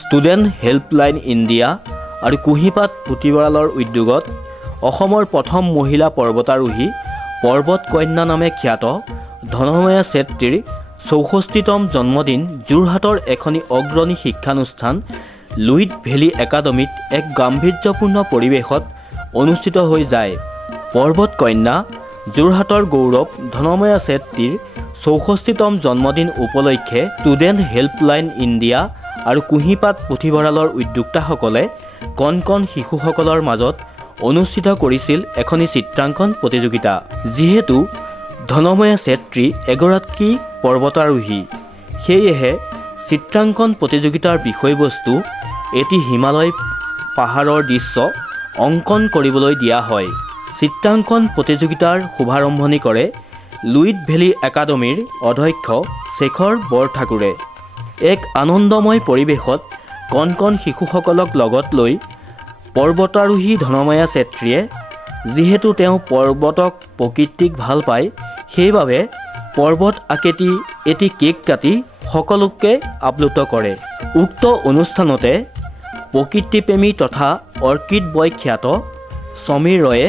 Student helpline India আৰু কুঁহিপাত পুথিভঁৰালৰ উদ্যোগত অসমৰ প্ৰথম মহিলা পৰ্বতাৰোহী পৰ্বত কন্যা নামে খ্যাত ধনময়া চেত্ৰীৰ ৬৪তম জন্মদিন যোৰহাটৰ এখনি অগ্ৰণী শিক্ষানুষ্ঠান লুইট ভেলী একাডেমীত এক গাম্ভীৰ্যপূৰ্ণ পৰিৱেশত অনুষ্ঠিত হৈ যায়। পৰ্বত কন্যা যোৰহাটৰ গৌৰৱ ধনময়া চেত্ৰীৰ ৬৪তম জন্মদিন উপলক্ষে ষ্টুডেণ্ট হেল্পলাইন ইণ্ডিয়া আৰু কুঁহিপাত পুথিভঁৰালৰ উদ্যোক্তাসকলে কণ কণ শিশুসকলৰ মাজত অনুষ্ঠিত কৰিছিল এখনি চিত্ৰাংকন প্ৰতিযোগিতা। যিহেতু ধনময়া চেত্ৰী এগৰাকী পৰ্বতাৰোহী, সেয়েহে চিত্ৰাংকন প্ৰতিযোগিতাৰ বিষয়বস্তু এটি হিমালয় পাহাৰৰ দৃশ্য অংকন কৰিবলৈ দিয়া হয়। চিত্ৰাংকন প্ৰতিযোগিতাৰ শুভাৰম্ভণি কৰে লুইট ভেলী একাডেমীৰ অধ্যক্ষ শেখৰ বৰঠাকুৰে। এক আনন্দময় পৰিৱেশত কণ কণ শিশুসকলক লগত লৈ পৰ্বতাৰোহী ধনময়া চেত্ৰীয়ে যিহেতু তেওঁ পৰ্বতক প্ৰকৃতিক ভাল পায়, সেইবাবে পৰ্বত আকৃতি এটি কেক কাটি সকলোকে আপ্লুত কৰে। উক্ত অনুষ্ঠানতে প্ৰকৃতিপ্ৰেমী তথা অৰ্কিড বয় খ্যাত সমীৰ ৰয়ে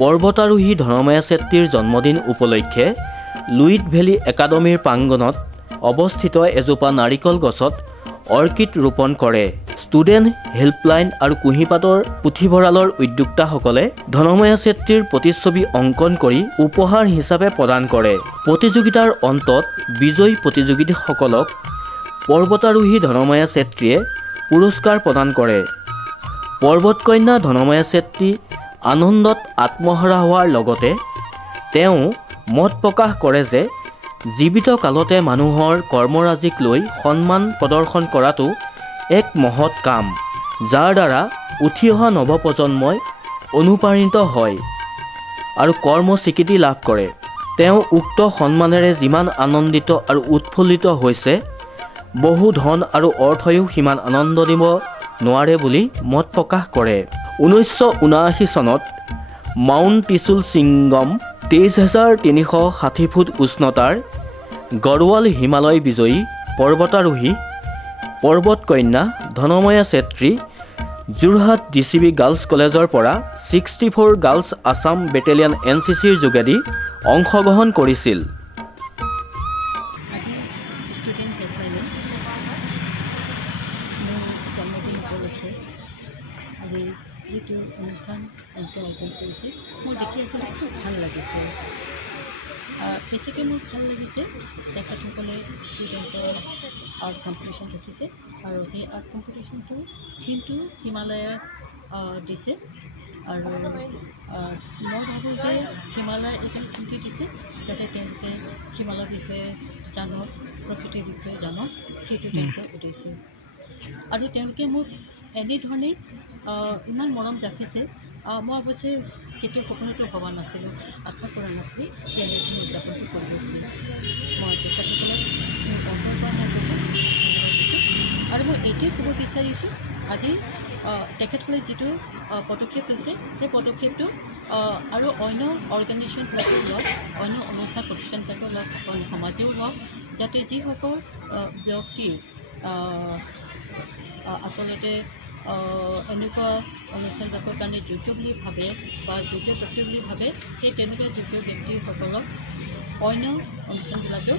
পৰ্বতাৰোহী ধনময়া চেত্ৰীৰ জন্মদিন উপলক্ষে লুইট ভেলী একাডেমীৰ প্ৰাংগণত অৱস্থিত এজোপা নাৰিকল গছত অৰ্কিড ৰোপণ কৰে। ষ্টুডেণ্ট হেল্পলাইন আৰু কুঁহিপাতৰ পুথিভঁৰালৰ উদ্যোক্তাসকলে ধনময়া চেত্ৰীৰ প্ৰতিচ্ছবি অংকন কৰি উপহাৰ হিচাপে প্ৰদান কৰে। প্ৰতিযোগিতাৰ অন্তত বিজয়ী প্ৰতিযোগীসকলক পৰ্বতাৰোহী ধনময়া চেত্ৰীয়ে পুৰস্কাৰ প্ৰদান কৰে। পৰ্বত কন্যা ধনময়া চেত্ৰী আনন্দত আত্মহাৰা হোৱাৰ লগতে তেওঁ মত প্ৰকাশ কৰে যে জীৱিত কালতে মানুহৰ কৰ্মৰাজিক লৈ সন্মান প্ৰদৰ্শন কৰাটো এক মহৎ কাম, যাৰ দ্বাৰা উঠি অহা নৱপ্ৰজন্মই অনুপ্ৰাণিত হয় আৰু কৰ্ম স্বীকৃতি লাভ কৰে। তেওঁ উক্ত সন্মানেৰে যিমান আনন্দিত আৰু উৎফুল্লিত হৈছে, বহু ধন আৰু অৰ্থইও সিমান আনন্দ দিব নোৱাৰে বুলি মত প্ৰকাশ কৰে। ১৯৭৯ চনত মাউণ্ট ত্ৰিশূল শৃংগম ২৩,৩৬০ ফুট উচ্চতাৰ গড়ৱাল হিমালয় বিজয়ী পৰ্বতাৰোহী পৰ্বত কন্যা ধনময়া চেত্ৰী যোৰহাট DCB গাৰ্লছ কলেজৰ পৰা 64 গাৰ্লছ আছাম বেটেলিয়ান NCCৰ যোগেদি অংশগ্ৰহণ কৰিছিল। ষ্টুডেণ্ট হেল্পলাইনে মোৰ জন্মদিন উপলক্ষে আজি এইটো অনুষ্ঠান অৰ্জন কৰিছে। মোৰ দেখি আচলতে খুব ভাল লাগিছে। বেছিকৈ মোৰ ভাল লাগিছে তেখেতসকলে ষ্টুডেণ্টৰ আৰ্ট কম্পিটিশ্যন ৰাখিছে আৰু সেই আৰ্ট কম্পিটিশ্যনটোৰ থিমটো হিমালয়া দিছে আৰু মই ভাবোঁ যে হিমালয় এইকাৰণে থিমটো দিছে যাতে তেওঁলোকে হিমালয়ৰ বিষয়ে জানক, প্ৰকৃতিৰ বিষয়ে জানক, সেইটো তেওঁলোকৰ উদ্দেশ্য। আৰু তেওঁলোকে মোক এনেধৰণেই ইমান মৰম যাচিছে, মই অৱশ্যে কেতিয়াও সপোনতো ভবা নাছিলোঁ, আশা কৰা নাছিলোঁ যে এনেধৰণে উদযাপনটো কৰিব বুলি। মই তেখেতসকলক মোৰ অন্তৰৰ পৰা মই বহুত ধন্যবাদ দিছোঁ আৰু মই এইটোৱে ক'ব বিচাৰিছোঁ আজি তেখেতসকলে যিটো পদক্ষেপ লৈছে সেই পদক্ষেপটো আৰু অন্য অৰ্গেনাইজেশ্যনবিলাকেও লওক, অন্য অনুষ্ঠান প্ৰতিষ্ঠানবিলাকেও লওক, অন্য সমাজেও লওক, যাতে যিসকল ব্যক্তি আচলতে এনেকুৱা অনুষ্ঠানবিলাকৰ কাৰণে যোগ্য বুলি ভাবে বা যোগ্য ব্যক্তি বুলি ভাবে, সেই তেনেকুৱা যোগ্য ব্যক্তিসকলক অন্য অনুষ্ঠানবিলাকেও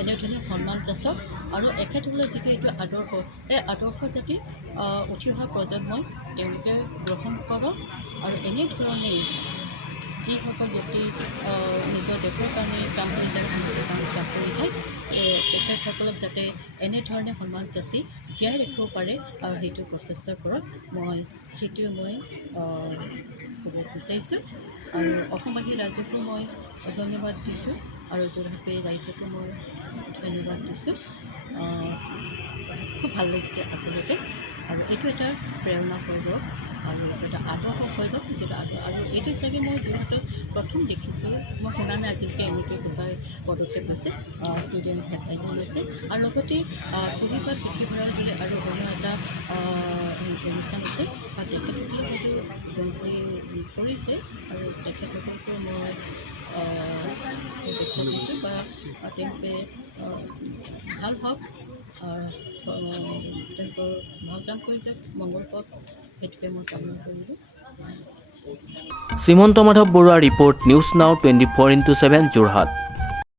এনেধৰণে সন্মান যাচক আৰু এখেতসকলৰ যিটো এইটো আদৰ্শ, এই আদৰ্শ যাতে উঠি অহা প্ৰজন্মই তেওঁলোকে গ্ৰহণ কৰক আৰু এনেধৰণেই যিসকল ব্যক্তি নিজৰ দেশৰ কাৰণে কাম কৰি যায়, কাম কৰি যায়, তেখেতসকলক যাতে এনেধৰণে সন্মান যাচি জীয়াই ৰাখিব পাৰে আৰু সেইটো প্ৰচেষ্টা কৰক, মই সেইটোৱে ক'ব বিচাৰিছোঁ। আৰু অসমবাসী ৰাইজকো মই ধন্যবাদ দিছোঁ আৰু যোৰহাটবাসী ৰাইজকো মই ধন্যবাদ দিছোঁ। খুব ভাল লাগিছে আচলতে আৰু এইটো এটা প্ৰেৰণা হৈ লওক আৰু এটা আদৰ্শ হৈ লওক, যিটো আৰু এইটো চাগে মই যোৰহাটত প্ৰথম দেখিছোঁ, মই শুনা নাই আজিলৈকে এনেকৈ কোনোবাই পদক্ষেপ লৈছে, ষ্টুডেণ্ট হেল্পলাইনে লৈছে আৰু লগতে কুঁহিপাত পুথিভঁৰাল বুলি আৰু অন্য এটা অনুষ্ঠান আছে বা তেখেতসকলে সেইটো জয়ন্তী কৰিছে আৰু তেখেতসকলকো মই শুভেচ্ছা দিছোঁ বা তেওঁলোকে ভাল হওক তেওঁলোকৰ ডাঙৰ কাম কৰি যাওক, মংগল পাওক, সেইটোকে মই কামনা কৰিলোঁ। Srimanta Madhav Barua report, news now 24/7 Jorhat.